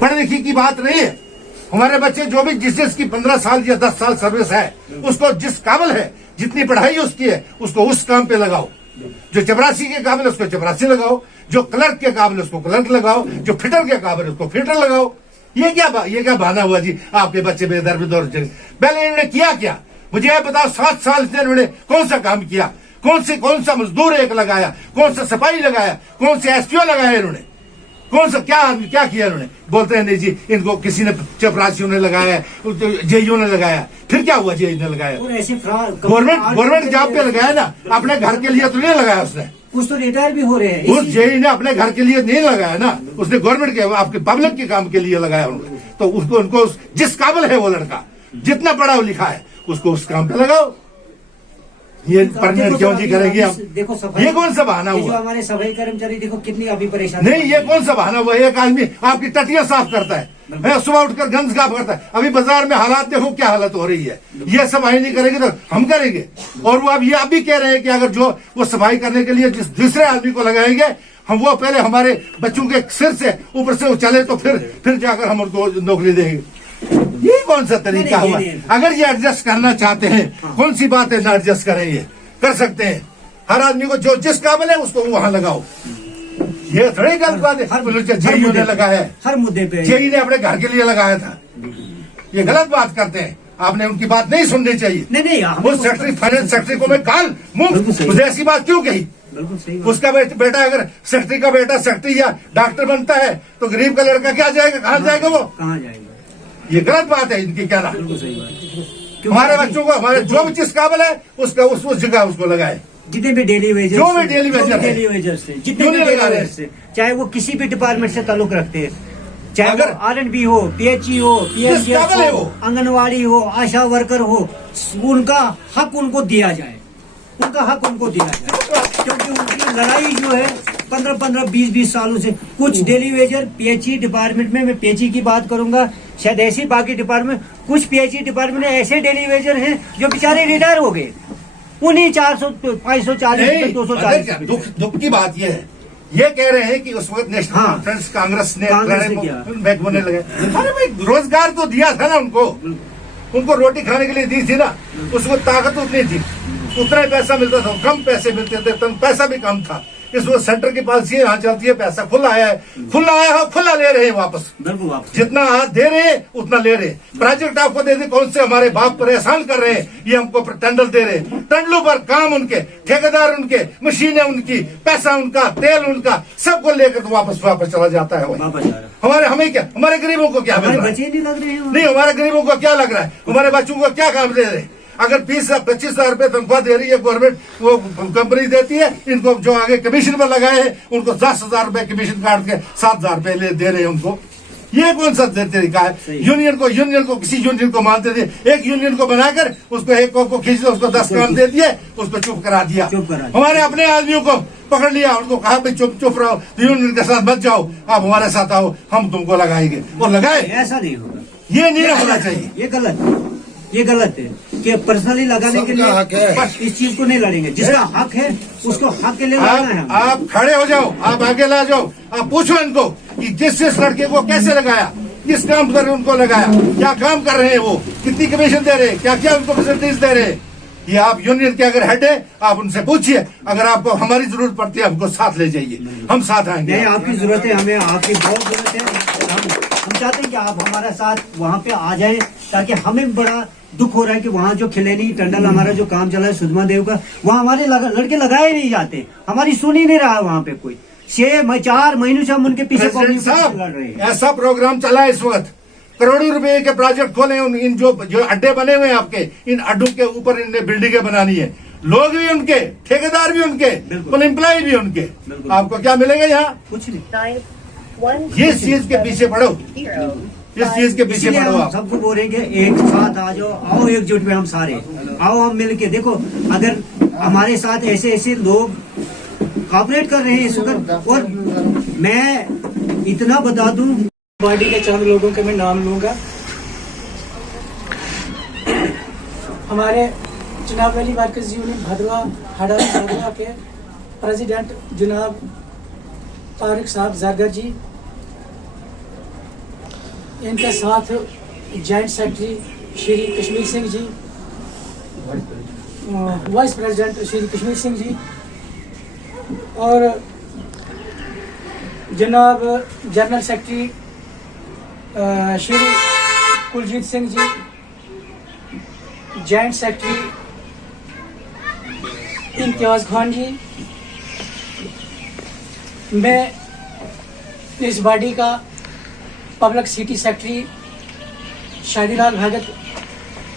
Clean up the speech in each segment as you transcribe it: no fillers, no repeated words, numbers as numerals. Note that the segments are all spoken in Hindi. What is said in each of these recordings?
पढ़े लिखे की बात नहीं है। हमारे बच्चे जो भी जिसकी 15 साल या 10 साल सर्विस है, उसको जिस काबिल है, जितनी पढ़ाई उसकी है, उसको उस काम पे लगाओ। जो चपरासी के काबिल है उसको चपरासी लगाओ, जो क्लर्क के काबिल है उसको क्लर्क लगाओ, जो फिटर के काबिल है उसको फिटर लगाओ। ये क्या बहाना हुआ जी आपके बच्चे बेदर बेदौर। पहले इन्होंने किया क्या मुझे ये बताओ। 7 साल से इन्होंने कौन सा काम किया, कौन सा मजदूर एक लगाया, कौन सा सिपाही लगाया, कौन से एसपीओ लगाया इन्होंने, कौन सा क्या किया इन्होंने। बोलते हैं नहीं जी इनको किसी ने चपरासियों ने लगाया, जेईओ ने लगाया। फिर क्या हुआ जेईओ ने लगाया? गवर्नमेंट जॉब पे लगाया ना, अपने घर के लिए तो नहीं लगाया उसने। कुछ तो रिटायर भी हो रहे हैं। उस जेई ने अपने घर के लिए नहीं लगाया ना, उसने गवर्नमेंट के आपके पब्लिक के काम के लिए लगाया उनको। तो उसको उनको जिस काबिल है वो लड़का, जितना पढ़ा लिखा है, उसको उस काम पे लगाओ। ये परमानेंट क्यों जी करेंगे हम? देखो ये कौन सा बहाना हुआ? हमारे सफाई कर्मचारी देखो कितनी अभी परेशान। नहीं ये कौन सा बहाना हुआ? एक आदमी आपकी टटियां साफ करता है, सुबह उठकर गंद साफ करता है। अभी बाजार में हालात देखो क्या हालत हो रही है। ये सफाई नहीं करेंगे तो हम करेंगे। और वो अब ये अभी कह रहे हैं कि अगर जो वो सफाई करने के लिए जिस दूसरे आदमी को लगाएंगे, हम वो पहले हमारे बच्चों के सिर से ऊपर से वो चले तो फिर जाकर हम उनको नौकरी देंगे। ये कौन सा तरीका हुआ? अगर ये एडजस्ट करना चाहते हैं, कौन सी बात है ना एडजस्ट करेंगे, कर सकते हैं। हर आदमी को जो जिस काबिल है उसको वहां लगाओ। ये थोड़ी गलत बात है। जेईओ ने लगाया है, हर मुद्दे पे जेई ने अपने घर के लिए लगाया था। ये गलत बात करते हैं। आपने उनकी बात नहीं सुननी चाहिए। नहीं उस सेक्रेटरी फाइनेंस सेक्रेटरी को मैं काल मुझे ऐसी बात क्यों कही? उसका बेटा अगर सेक्रेटरी का बेटा सेक्रेटरी या डॉक्टर बनता है तो गरीब का लड़का क्या जाएगा, कहाँ जाएगा वो? कहाँ जाएगा? ये गलत बात है इनकी कहना। हमारे बच्चों को हमारे जो भी जिस काबिल है उसका उस जगह उसको लगाए। जितने भी डेली वेजर, जो भी डेली वेजर से जितने भी डेली से, चाहे वो किसी भी डिपार्टमेंट से ताल्लुक रखते हैं, चाहे अगर R&B हो, PHE हो, PMGS हो, आंगनवाड़ी हो, आशा वर्कर हो, उनका हक उनको दिया जाए। उनका हक उनको दिया जाए, क्योंकि उनकी लड़ाई जो है 15-15, 20-20 सालों से। कुछ डेली वेजर PHE डिपार्टमेंट में, मैं PHE की बात करूंगा, शायद ऐसी बाकी डिपार्टमेंट, कुछ PHE डिपार्टमेंट में ऐसे डेली वेजर हैं जो बेचारे रिटायर हो गए। उन्हीं 400, 540, 240। दुख की बात यह है, ये कह रहे हैं कि उस वक्त नेशनल कॉन्फ्रेंस कांग्रेस ने होने लगे। अरे भाई रोजगार तो दिया था ना उनको रोटी खाने के लिए दी थी ना। उसको ताकत उतनी थी, उतना ही पैसा मिलता था, कम पैसे मिलते थे, पैसा भी कम था। इस वक्त सेंटर की पॉलिसी यहाँ चलती है, पैसा खुला आया है, खुला ले रहे हैं वापस। जितना हाथ दे रहे हैं उतना ले रहे हैं। प्रोजेक्ट आपको दे दे, कौन से हमारे बाप परेशान कर रहे हैं, ये हमको टंडल दे रहे हैं। टंडलों पर काम उनके, ठेकेदार उनके, मशीनें उनकी, पैसा उनका, तेल उनका, सबको लेकर तो वापस चला जाता है। हमें क्या, हमारे गरीबों को क्या मिल रहा है? नहीं हमारे गरीबों को क्या लग रहा है? हमारे बच्चों को क्या काम दे रहे हैं? अगर 20-25,000 रुपए तनख्वाह दे रही है गवर्नमेंट, वो कंपनी देती है, इनको जो आगे कमीशन पर लगाए हैं उनको 10,000 रुपए कमीशन काट के 7,000 रुपए दे रहे हैं उनको। ये कौन सा तरीका है? यूनियन को किसी यूनियन को मानते थे, एक यूनियन को बनाकर उसको एक को खींच दिया, उसको 10 काम दे दिए, उसको चुप करा दिया। हमारे अपने आदमियों को पकड़ लिया, उनको कहा भाई चुप रहो, यूनियन के साथ मत जाओ, आप हमारे साथ आओ, हम तुमको लगाएंगे। और लगाए, ऐसा नहीं होगा, ये नहीं होना चाहिए। ये गलत है कि पर्सनली लगाने के लिए इस चीज को नहीं लड़ेंगे। जिसका हक है उसको हक के लिए लड़ना है। आप खड़े हो जाओ, आप आगे ला जाओ, आप पूछो इनको कि जिस लड़के को कैसे लगाया, किस काम पर उनको लगाया, क्या काम कर रहे हैं, वो कितनी कमीशन दे रहे हैं, क्या उनको फैसिलिटीज दे रहे हैं। ये आप यूनियन के अगर हेड है, आप उनसे पूछिए। अगर आपको हमारी जरूरत पड़ती है, हमको साथ ले जाइए, हम साथ आएंगे। नहीं, आपकी जरूरत है, हमें आपकी बहुत जरूरत है। हम चाहते हैं कि आप हमारे साथ वहाँ पे आ जाएं, ताकि हमें बड़ा दुख हो रहा है कि वहाँ जो खिलेनी टंडल हमारा जो काम चला है सुषमा देव का, वहाँ हमारे लड़के लगाए नहीं जाते, हमारी सुन ही नहीं रहा वहाँ पे कोई। 4 महीनों से हम उनके पीछे लड़ रहे हैं। ऐसा प्रोग्राम चला है इस वक्त, करोड़ों रुपए के प्रोजेक्ट खोले। इन जो अड्डे बने हुए हैं आपके, इन अड्डों के ऊपर इनने बिल्डिंगें बनानी है। लोग भी उनके, ठेकेदार भी उनके, कुल एम्प्लॉय भी उनके। आपको क्या मिलेगा यहाँ? कुछ नहीं। इस चीज के पीछे पड़ो, इस चीज के पीछे पड़ो। आप सबको बोलेंगे एक साथ आ जाओ, आओ एकजुट में हम सारे आओ, हम मिल के देखो। अगर हमारे साथ ऐसे लोग कॉपरेट कर रहे हैं इस वक्त, और मैं इतना बता दूं, पार्टी के चंद लोगों के मैं नाम लूंगा। हमारे जनाब वली मरकज यूनियन भदवा भदवा के प्रेसिडेंट जनाब तारिक साहब जागर जी, इनके साथ joint secretary Shri Kashmir Singh ji, vice president Shri Kashmir Singh ji और जनाब general secretary Shri Kuljeet Singh ji, joint secretary Imtiaz Khan जी। मैं इस बॉडी का पब्लिक सिटी सेक्रेटरी शादीलाल भगत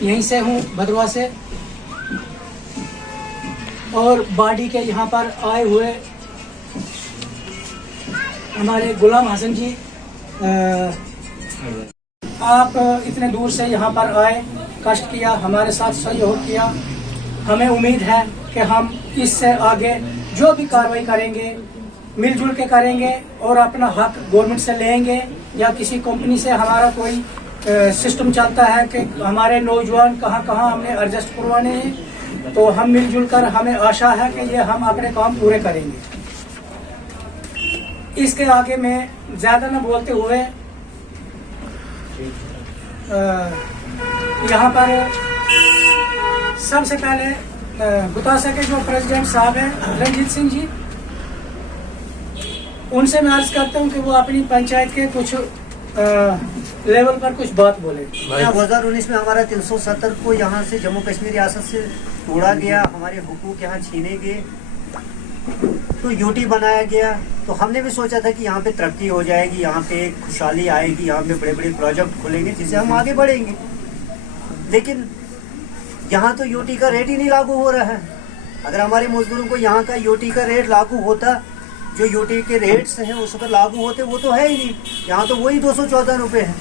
यहीं से हूँ, भदरवा से। और बॉडी के यहाँ पर आए हुए हमारे गुलाम हसन जी, आप इतने दूर से यहाँ पर आए, कष्ट किया, हमारे साथ सहयोग किया। हमें उम्मीद है कि हम इससे आगे जो भी कार्रवाई करेंगे मिलजुल के करेंगे और अपना हक गवर्नमेंट से लेंगे, या किसी कंपनी से हमारा कोई सिस्टम चलता है कि हमारे नौजवान कहाँ कहाँ हमने एडजस्ट करवाने हैं, तो हम मिलजुल कर, हमें आशा है कि ये हम अपने काम पूरे करेंगे। इसके आगे मैं ज़्यादा न बोलते हुए यहाँ पर सबसे पहले गुतासा के जो प्रेसिडेंट साहब हैं रंजीत सिंह जी, उनसे मैं अर्ज करता हूँ कि वो अपनी पंचायत के कुछ लेवल पर कुछ बात बोले। 2019 में हमारा 370 को यहाँ से जम्मू कश्मीर रियासत से तोड़ा गया, हमारे हुकूक यहाँ छीने गए, तो यूटी बनाया गया। तो हमने भी सोचा था कि यहाँ पे तरक्की हो जाएगी, यहाँ पे खुशहाली आएगी, यहाँ पे बड़े बड़े प्रोजेक्ट खुलेंगे जिससे हम आगे बढ़ेंगे। लेकिन यहाँ तो यूटी का रेट ही नहीं लागू हो रहा है। अगर हमारे मजदूरों को यहाँ का यूटी का रेट लागू होता, जो यूटी के रेट्स हैं उस पर लागू होते, वो तो है ही नहीं। यहाँ तो वही 214 रुपये है।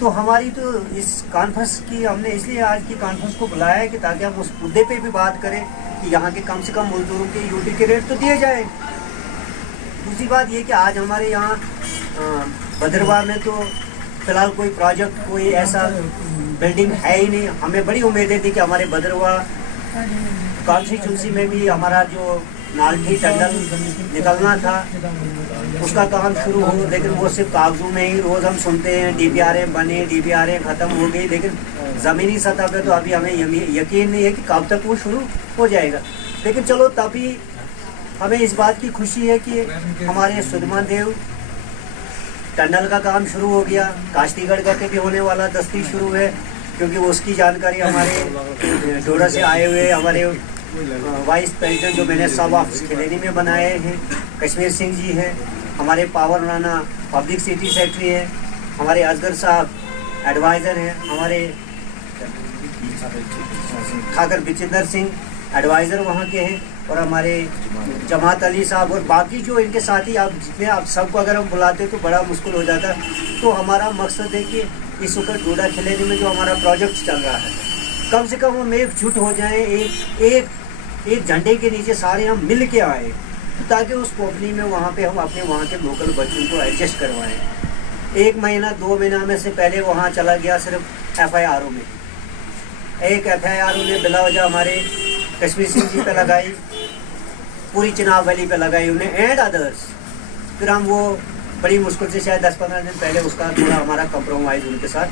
तो हमारी तो इस कॉन्फ्रेंस की, हमने इसलिए आज की कॉन्फ्रेंस को बुलाया है कि ताकि हम उस मुद्दे पे भी बात करें कि यहाँ के कम से कम मजदूरों के यूटी के रेट तो दिए जाए। दूसरी बात ये कि आज हमारे यहाँ भद्रवा में तो फिलहाल कोई प्रोजेक्ट, कोई ऐसा बिल्डिंग है ही नहीं। हमें बड़ी उम्मीदें थी कि हमारे भद्रवा कॉन्स्टिट्यूंसी में भी हमारा जो नाल्ठी टंडल निकलना था उसका काम शुरू हो, लेकिन वो सिर्फ कागजों में ही रोज़ हम सुनते हैं DPRA बने, DPRA ख़त्म हो गई, लेकिन ज़मीनी सतह पे तो अभी हमें यकीन नहीं है कि कब तक वो शुरू हो जाएगा। लेकिन चलो, तभी हमें इस बात की खुशी है कि हमारे सुदमान देव टनल का काम शुरू हो गया। काश्तीगढ़ का भी होने वाला, दस्ती शुरू है, क्योंकि उसकी जानकारी हमारे डोडा से आए हुए हमारे वाइस प्रेसिडेंट जो मैंने सब ऑफिस खिलेनी में बनाए हैं, कश्मीर सिंह जी हैं, हमारे power Rana public city secretary हैं, हमारे असगर साहब एडवाइज़र हैं, हमारे खाकर बिचिंदर सिंह एडवाइज़र वहाँ के हैं, और हमारे जमात अली साहब और बाकी जो इनके साथी, आप जितने आप सबको अगर हम बुलाते तो बड़ा मुश्किल हो जाता। तो हमारा मकसद है कि इस वक्त डोडा खिलेनी में जो हमारा प्रोजेक्ट चल रहा है, कम से कम हम एकजुट हो जाएं, एक झंडे के नीचे सारे हम मिल के आए, ताकि उस कंपनी में वहाँ पे हम अपने वहाँ के लोकल बच्चों को एडजस्ट करवाएं। 1 महीना 2 महीना में से पहले वहाँ चला गया सिर्फ FIRO में। एक FIRO ने बिला वजह हमारे कश्मीर सिंह जी पे लगाई, पूरी चिनाब वैली पे लगाई उन्हें, एंड अदर्स। फिर हम वो बड़ी मुश्किल से शायद 10-15 दिन पहले उसका थोड़ा हमारा कंप्रोमाइज़ उनके साथ,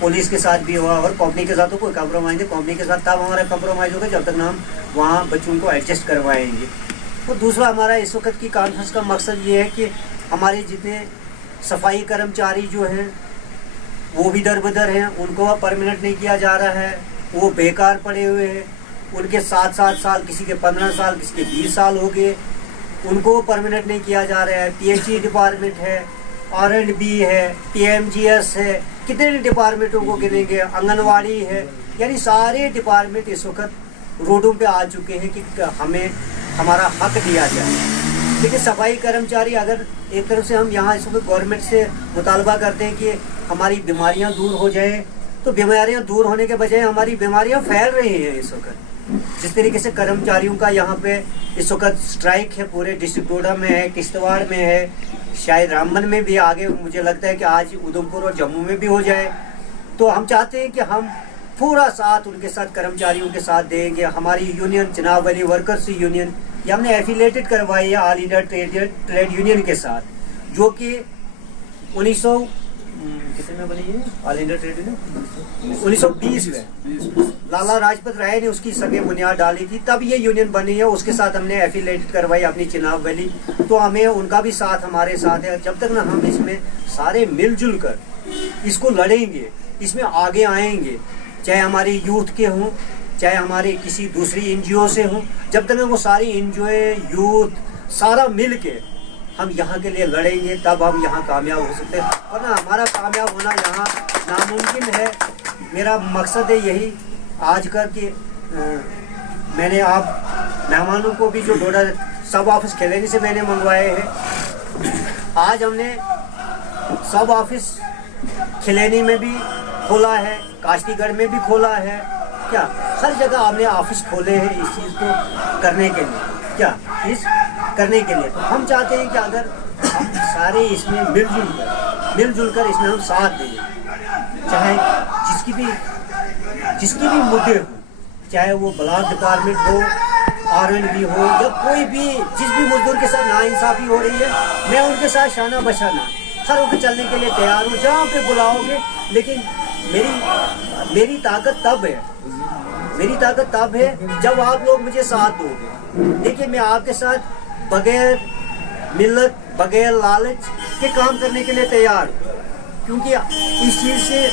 पुलिस के साथ भी हुआ, और कंपनी के साथ तो कोई कंप्रोमाइज़ नहीं। कंपनी के साथ तब हमारा कंप्रोमाइज़ होगा जब तक ना हम वहाँ बच्चों को एडजस्ट करवाएंगे। और दूसरा हमारा इस वक्त की कॉन्फ्रेंस का मकसद ये है कि हमारे जितने सफाई कर्मचारी जो हैं वो भी दर बदर हैं, उनको परमानेंट नहीं किया जा रहा है, वो बेकार पड़े हुए हैं। उनके 7-7 साल, किसी के 15 साल, किसी के 20 साल हो गए, उनको परमानेंट नहीं किया जा रहा है। PHE डिपार्टमेंट है, R&B है, PMGS है, कितने डिपार्टमेंटों को गिनेंगे, आंगनवाड़ी है, यानी सारे डिपार्टमेंट इस वक्त रोडों पे आ चुके हैं कि हमें हमारा हक दिया जाए। लेकिन सफाई कर्मचारी, अगर एक तरफ से हम यहाँ इस वक्त गवर्नमेंट से मुतालबा करते हैं कि हमारी बीमारियाँ दूर हो जाएँ, तो बीमारियाँ दूर होने के बजाय हमारी बीमारियाँ फैल रही हैं इस वक्त। जिस तरीके से कर्मचारियों का यहाँ पे इस वक्त स्ट्राइक है, पूरे डिस्ट्रिक्ट डोडा में है, किश्तवाड़ में है, शायद रामबन में भी, आगे मुझे लगता है कि आज उधमपुर और जम्मू में भी हो जाए। तो हम चाहते हैं कि हम पूरा साथ उनके साथ, कर्मचारियों के साथ देंगे। हमारी union Chenab valley workers union, ये हमने एफिलेटेड करवाई है ऑल इंडिया ट्रेड यूनियन के साथ, जो कि कितने में बनी है ऑल इंडिया ट्रेड यूनियन? 1920 में लाला लाजपत राय ने उसकी सगे बुनियाद डाली थी, तब ये यूनियन बनी है। उसके साथ हमने एफिलेटेड करवाई अपनी चिनाब वैली, तो हमें उनका भी साथ हमारे साथ है। जब तक ना हम इसमें सारे मिलजुल कर इसको लड़ेंगे, इसमें आगे आएंगे, चाहे हमारे यूथ के हों, चाहे हमारे किसी दूसरी एनजीओ से हों, जब तक वो सारी एनजीओ यूथ सारा मिल के हम यहाँ के लिए लड़ेंगे, तब हम यहाँ कामयाब हो सकते हैं। वरना हमारा कामयाब होना यहाँ नामुमकिन है। मेरा मकसद है यही आज का कि मैंने आप मेहमानों को भी जो डोडा सब ऑफिस खिलेने से मैंने मंगवाए हैं। आज हमने सब ऑफिस खिलेनी में भी खोला है, काश्तीगढ़ में भी खोला है, क्या हर जगह हमने ऑफिस खोले हैं इस चीज़ को करने के लिए, क्या इस करने के लिए। तो हम चाहते हैं कि अगर हम सारे इसमें मिलजुल कर इसमें हम साथ दें, चाहे जिसकी भी मुद्दे हो, चाहे वो ब्लॉक डिपार्टमेंट हो, R&B हो, या कोई भी जिस भी मजदूर के साथ नाइंसाफी हो रही है, मैं उनके साथ शाना बशाना हर वक्त चलने के लिए तैयार हूँ, जहाँ पे बुलाओगे। लेकिन मेरी ताकत तब है जब आप लोग मुझे साथ दोगे। देखिए, मैं आपके साथ बगैर मिल्लत, बगैर लालच के काम करने के लिए तैयार हूँ, क्योंकि इस चीज़ से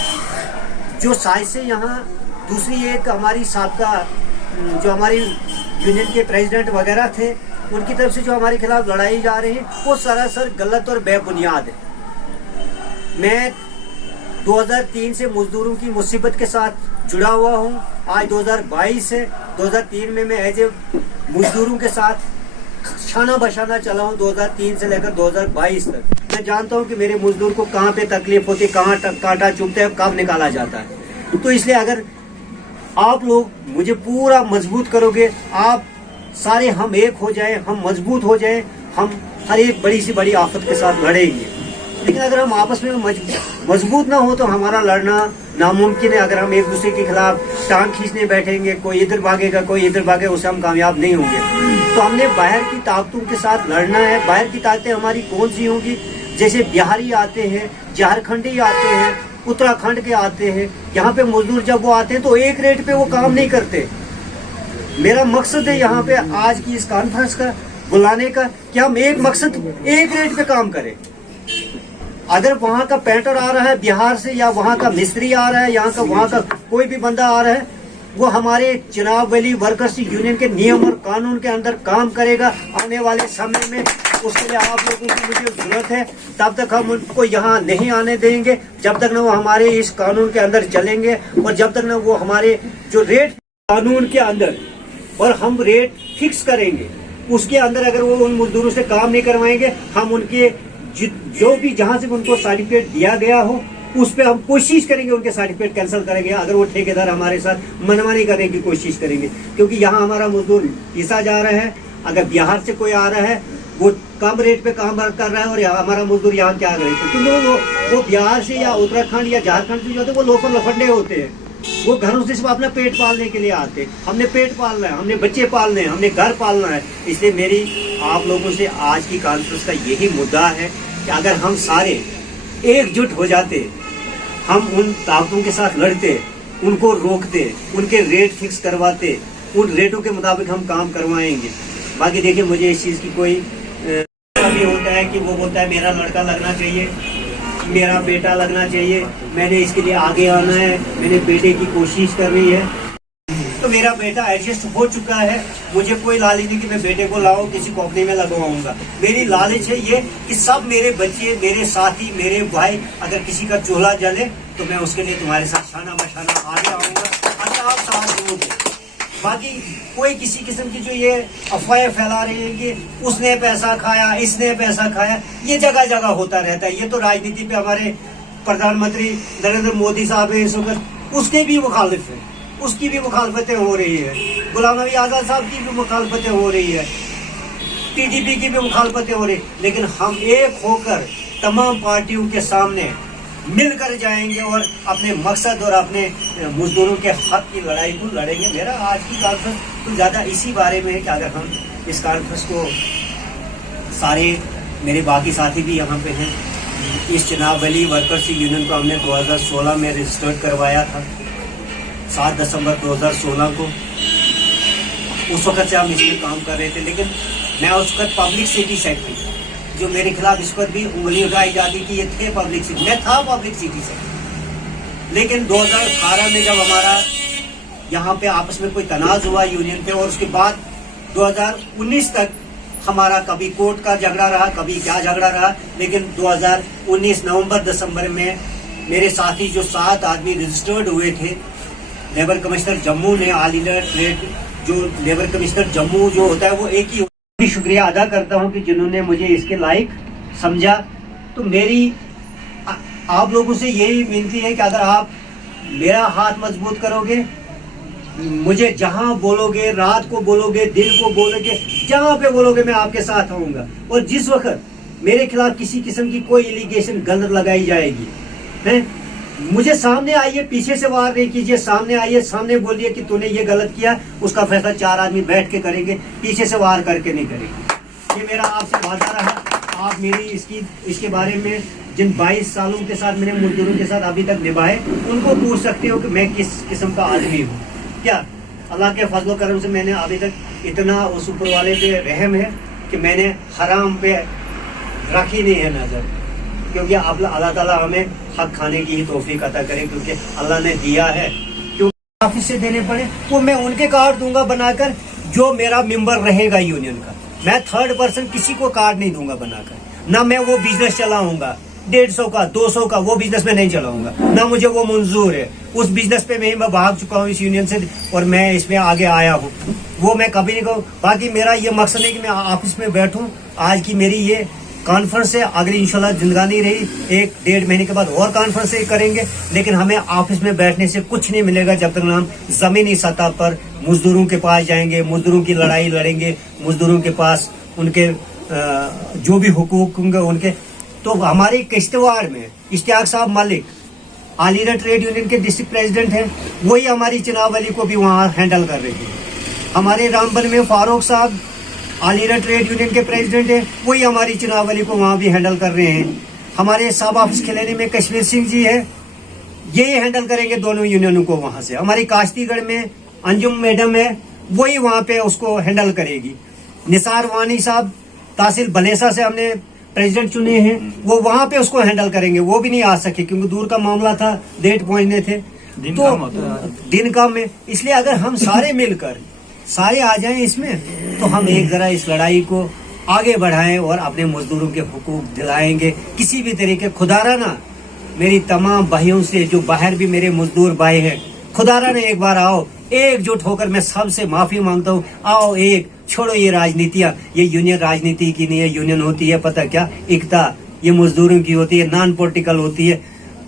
जो साजिशें यहाँ दूसरी एक हमारी साबका जो हमारी यूनियन के प्रेसिडेंट वगैरह थे, उनकी तरफ से जो हमारे खिलाफ लड़ाई जा रही है, वो सरासर गलत और बेबुनियाद है। मैं 2003 से मजदूरों की मुसीबत के साथ जुड़ा हुआ हूँ। आज 2022 है, 2003 में मैं एज ए मजदूरों के साथ शाना बशाना चला हूँ। 2003 से लेकर 2022 तक मैं जानता हूँ कि मेरे मजदूर को कहाँ पे तकलीफ होती है, कहाँ कांटा चुभता है, कब निकाला जाता है। तो इसलिए अगर आप लोग मुझे पूरा मजबूत करोगे, आप सारे हम एक हो जाए, हम मजबूत हो जाए, हम हर एक बड़ी से बड़ी आफत के साथ लड़ेंगे। लेकिन अगर हम आपस में मजबूत ना हो तो हमारा लड़ना नामुमकिन है। अगर हम एक दूसरे के खिलाफ टांग खींचने बैठेंगे, कोई इधर भागेगा, कोई इधर भागेगा, उससे हम कामयाब नहीं होंगे। तो हमने बाहर की ताकतों के साथ लड़ना है। बाहर की ताकतें हमारी कौन सी होंगी? जैसे बिहारी आते हैं, झारखंडी आते हैं, उत्तराखंड के आते हैं। यहाँ पे मजदूर जब वो आते हैं तो एक रेट पे वो काम नहीं करते। मेरा मकसद है यहाँ पे आज की इस कॉन्फ्रेंस का बुलाने का कि हम एक रेट पे काम करें। अगर वहाँ का पेंटर आ रहा है बिहार से, या वहाँ का मिस्त्री आ रहा है, यहाँ का वहाँ का कोई भी बंदा आ रहा है, वो हमारे चिनाब वैली वर्कर्स यूनियन के नियम और कानून के अंदर काम करेगा। आने वाले समय में उसके लिए आप लोगों की मुझे जरूरत है। तब तक हम उनको यहाँ नहीं आने देंगे जब तक न वो हमारे इस कानून के अंदर चलेंगे, और जब तक न वो हमारे जो रेट कानून के अंदर और हम रेट फिक्स करेंगे उसके अंदर अगर वो उन मजदूरों से काम नहीं करवाएंगे, हम उनके जो भी जहां से उनको सर्टिफिकेट दिया गया हो उस पे हम कोशिश करेंगे उनके सर्टिफिकेट कैंसिल करेंगे। अगर वो ठेकेदार हमारे साथ मनमानी करने की कोशिश करेंगे, क्योंकि यहाँ हमारा मजदूर पीसा जा रहा है। अगर बिहार से कोई आ रहा है वो कम रेट पे काम कर रहा है, और हमारा मजदूर यहाँ क्या करे, क्योंकि वो बिहार से या उत्तराखंड या झारखंड से जो होते हैं वो लोफर लफंडे होते हैं। वो घरों से सिर्फ अपना पेट पालने के लिए आते। हमने पेट पालना है, हमने बच्चे पालने हैं, हमने घर पालना है। इसलिए मेरी आप लोगों से आज की कॉन्फ्रेंस का यही मुद्दा है कि अगर हम सारे एकजुट हो जाते, हम उन ताकतों के साथ लड़ते, उनको रोकते, उनके रेट फिक्स करवाते, उन रेटों के मुताबिक हम काम करवाएंगे। बाकी देखिए, मुझे इस चीज़ की कोई भी होता है कि वो बोलता है मेरा लड़का लगना चाहिए, मेरा बेटा लगना चाहिए, मैंने इसके लिए आगे आना है, मैंने बेटे की कोशिश करनी है। तो मेरा बेटा एडजस्ट हो चुका है, मुझे कोई लालच नहीं कि मैं बेटे को लाऊं किसी कंपनी में लगवाऊंगा। मेरी लालच है ये कि सब मेरे बच्चे, मेरे साथी, मेरे भाई, अगर किसी का चूल्हा जले तो मैं उसके लिए तुम्हारे साथ शाना बशाना आगे आऊंगा, अगर आप साथ दोगे। बाकी कोई किसी किस्म की जो ये अफवाहें फैला रहे हैं कि उसने पैसा खाया, इसने पैसा खाया, ये जगह जगह होता रहता है। ये तो राजनीति पे हमारे प्रधानमंत्री नरेंद्र मोदी साहब है इस वक्त, उसके भी मुखालिफ है, उसकी भी मुखालफतें हो रही है, गुलाम नबी आजाद साहब की भी मुखालफतें हो रही है, टीडीपी की भी मुखालफतें हो रही है। लेकिन हम एक होकर तमाम पार्टियों के सामने मिलकर जाएंगे और अपने मकसद और अपने मजदूरों के हक की लड़ाई को लड़ेंगे। मेरा आज की कॉन्फ्रेंस तो ज़्यादा इसी बारे में है कि अगर हम इस कॉन्फ्रेंस को सारे मेरे बाकी साथी भी यहाँ पे हैं, इस चुनावली वर्कर्स यूनियन को हमने 2016 में रजिस्टर्ड करवाया था, 7 दिसंबर 2016 को। उस वक्त से हम इसमें काम कर रहे थे, लेकिन मैं उस वक्त पब्लिक सिटी सेक्रेटरी, जो मेरे खिलाफ इस वक्त भी उंगली उठाई जाती कि ये थे पब्लिक सिटी, मैं था पब्लिक सिटी सेक्रेटरी। लेकिन 2018 में जब हमारा यहाँ पे आपस में कोई तनाज हुआ यूनियन पे, और उसके बाद 2019 तक हमारा कभी कोर्ट का झगड़ा रहा, कभी क्या झगड़ा रहा, लेकिन 2019 नवंबर दिसंबर में मेरे साथी जो 7 आदमी रजिस्टर्ड हुए थे, लेबर कमिश्नर जम्मू ने, ऑल इंडिया ट्रेड जो लेबर कमिश्नर जम्मू जो होता है वो एक ही। शुक्रिया अदा करता हूं कि जिन्होंने मुझे इसके लायक समझा। तो मेरी आप लोगों से यही विनती है कि अगर आप मेरा हाथ मजबूत करोगे, मुझे जहां बोलोगे, रात को बोलोगे, दिन को बोलोगे, जहां पे बोलोगे मैं आपके साथ आऊंगा। और जिस वक्त मेरे खिलाफ किसी किस्म की कोई एलिगेशन गलत लगाई जाएगी, है, मुझे सामने आइए, पीछे से वार नहीं कीजिए, सामने आइए, सामने बोलिए कि तूने ये गलत किया, उसका फैसला 4 आदमी बैठ के करेंगे, पीछे से वार करके नहीं करेंगे। ये मेरा आपसे वादा रहा। आप मेरी इसके बारे में जिन 22 सालों के साथ मैंने मजदूरों के साथ अभी तक निभाए, उनको पूछ सकते हो कि मैं किस किस्म का आदमी हूँ। क्या अल्लाह के फजल करम से मैंने अभी तक इतना उस ऊपर वाले पे रहम है कि मैंने हराम पे रखी नहीं है नजर, क्योंकि अल्लाह ताला हमें हक खाने की ही तौफीक अता करे, क्योंकि अल्लाह ने दिया है। क्योंकि ऑफिस से देने पड़े वो मैं उनके कार्ड दूंगा बनाकर, जो मेरा मेंबर रहेगा यूनियन का। मैं थर्ड पर्सन किसी को कार्ड नहीं दूंगा बनाकर। ना मैं वो बिजनेस चलाऊंगा 150 का 200 का, वो बिजनेस में नहीं चलाऊंगा, ना मुझे वो मंजूर है। उस बिजनेस पे मैं भाग चुका हूँ इस यूनियन से, और मैं इसमें आगे आया हूँ, वो मैं कभी नहीं कहूँ। बाकी मेरा ये मकसद है कि मैं ऑफिस में बैठूं। आज की मेरी ये कॉन्फ्रेंस है, अगर इंशाल्लाह जिंदगानी रही 1-1.5 महीने के बाद और कॉन्फ्रेंस करेंगे, लेकिन हमें ऑफिस में बैठने से कुछ नहीं मिलेगा जब तक हम जमीनी सतह पर मजदूरों के पास जाएंगे, मजदूरों की लड़ाई लड़ेंगे, मजदूरों के पास उनके जो भी हुकूक होंगे उनके। तो हमारे किश्तवाड़ में इश्तियाक साहब Malik all India trade union के डिस्ट्रिक्ट प्रेसिडेंट हैं, वही हमारी चुनावली को भी वहाँ हैंडल कर रहे हैं। हमारे रामबन में फारूक साहब ऑल इंडिया ट्रेड यूनियन के प्रेसिडेंट हैं, वही हमारी चुनावली को वहाँ भी हैंडल कर रहे हैं। हमारे सब ऑफिस खिलाने में कश्मीर सिंह जी है, ये हैंडल करेंगे दोनों यूनियनों को वहाँ से। हमारी काश्तीगढ़ में अंजुम मैडम है, वही वहाँ पे उसको हैंडल करेगी। निसार वानी साहब तहसील बलेसा से हमने प्रेसिडेंट चुने हैं, वो वहाँ पे उसको हैंडल करेंगे। वो भी नहीं आ सके क्योंकि दूर का मामला था, डेट पहुंचने थे, तो दिन काम में। इसलिए अगर हम सारे मिलकर सारे आ जाएं इसमें, तो हम एक जरा इस लड़ाई को आगे बढ़ाएं और अपने मजदूरों के हुकूक दिलाएंगे किसी भी तरीके। खुदारा ना मेरी तमाम भाइयों से जो बाहर भी मेरे मजदूर भाई हैं, खुदारा ने एक बार आओ, एकजुट होकर मैं सबसे माफी मांगता हूँ, आओ एक छोड़ो ये राजनीतियाँ। ये यूनियन राजनीति की नहीं है, यूनियन होती है पता क्या, एकता, ये मजदूरों की होती है, नॉन पॉलिटिकल होती है।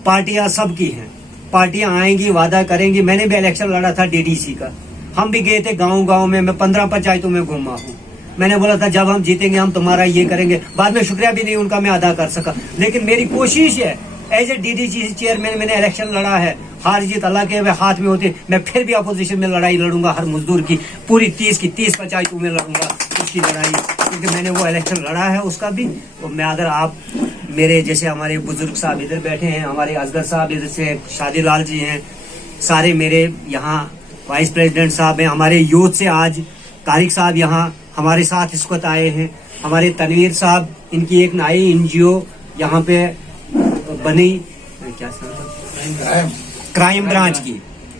पार्टियां सबकी हैं, पार्टियां आएंगी, वादा करेंगी। मैंने भी इलेक्शन लड़ा था डीडीसी का, हम भी गए थे गांव में, मैं 15 पंचायतों में घूमा हूँ। मैंने बोला था जब हम जीतेंगे हम तुम्हारा ये करेंगे। बाद में शुक्रिया भी नहीं उनका मैं अदा कर सका, लेकिन मेरी कोशिश है एज ए डीडीसी चेयरमैन मैंने इलेक्शन लड़ा है। हार जीत अल्लाह के हाथ में होती, मैं फिर भी अपोजिशन में लड़ाई लड़ूंगा, हर मजदूर की पूरी 30 पंचायतों में लड़ूंगा उसकी लड़ाई, क्योंकि मैंने वो इलेक्शन लड़ा है उसका भी। तो मैं अगर आप मेरे जैसे हमारे बुजुर्ग साहब इधर बैठे हैं, हमारे असगर साहब इधर से, शादी लाल जी हैं, सारे मेरे यहाँ वाइस प्रेसिडेंट साहब हैं, हमारे यूथ से आज तारिक साहब यहाँ हमारे साथ इस वक्त आए हैं, हमारे तनवीर साहब, इनकी एक नई NGO यहाँ पे बनी, क्या क्राइम ब्रांच की,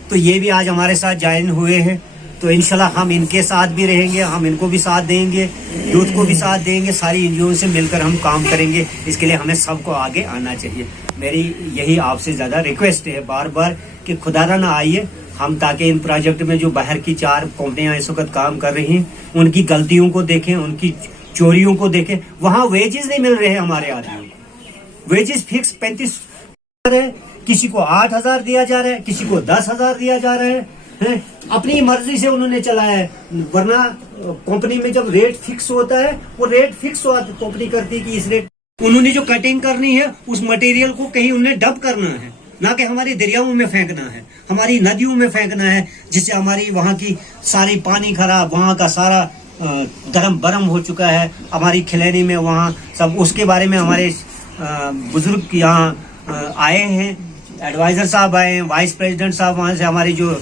तो ये भी आज हमारे साथ ज्वाइन हुए हैं। तो इंशाल्लाह हम इनके साथ भी रहेंगे, हम इनको भी साथ देंगे, यूथ को भी साथ देंगे, सारी NGO से मिलकर हम काम करेंगे। इसके लिए हमें सबको आगे आना चाहिए। मेरी यही आपसे ज्यादा रिक्वेस्ट है बार बार कि खुदारा ना आइए हम, ताकि इन प्रोजेक्ट में जो बाहर की 4 कंपनियां इस वक्त काम कर रही हैं उनकी गलतियों को देखें, उनकी चोरियों को देखें। वहाँ वेजेस नहीं मिल रहे हैं हमारे आदमियों को, वेजेस फिक्स 35 है, किसी को 8,000 दिया जा रहा है, किसी को 10,000 दिया जा रहा है, अपनी मर्जी से उन्होंने चलाया है। वरना कंपनी में जब रेट फिक्स होता है, वो रेट फिक्स होता है, कंपनी करती है कि इस रेट, उन्होंने जो कटिंग करनी है उस मटेरियल को कहीं उन्हें डंप करना है, ना कि हमारी दरियाओं में फेंकना है, हमारी नदियों में फेंकना है, जिससे हमारी वहाँ की सारी पानी खराब, वहाँ का सारा गरम बरम हो चुका है, हमारी खिलैनी में वहाँ सब। उसके बारे में हमारे बुजुर्ग यहाँ आए हैं, एडवाइजर साहब आए हैं, वाइस प्रेसिडेंट साहब, वहाँ से हमारे जो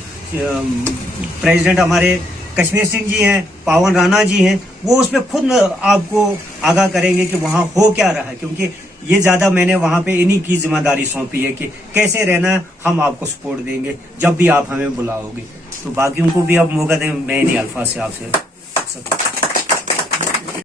प्रेसिडेंट हमारे कश्मीर सिंह जी हैं, पावन राणा जी हैं, वो उसमें खुद आपको आगाह करेंगे कि वहाँ हो क्या रहा है, क्योंकि ये ज्यादा मैंने वहाँ पे इन्हीं की जिम्मेदारी सौंपी है कि कैसे रहना है, हम आपको सपोर्ट देंगे जब भी आप हमें बुलाओगे। तो बाकियों को भी अब मौका दें, मैं इन्हीं अल्फाज से आपसे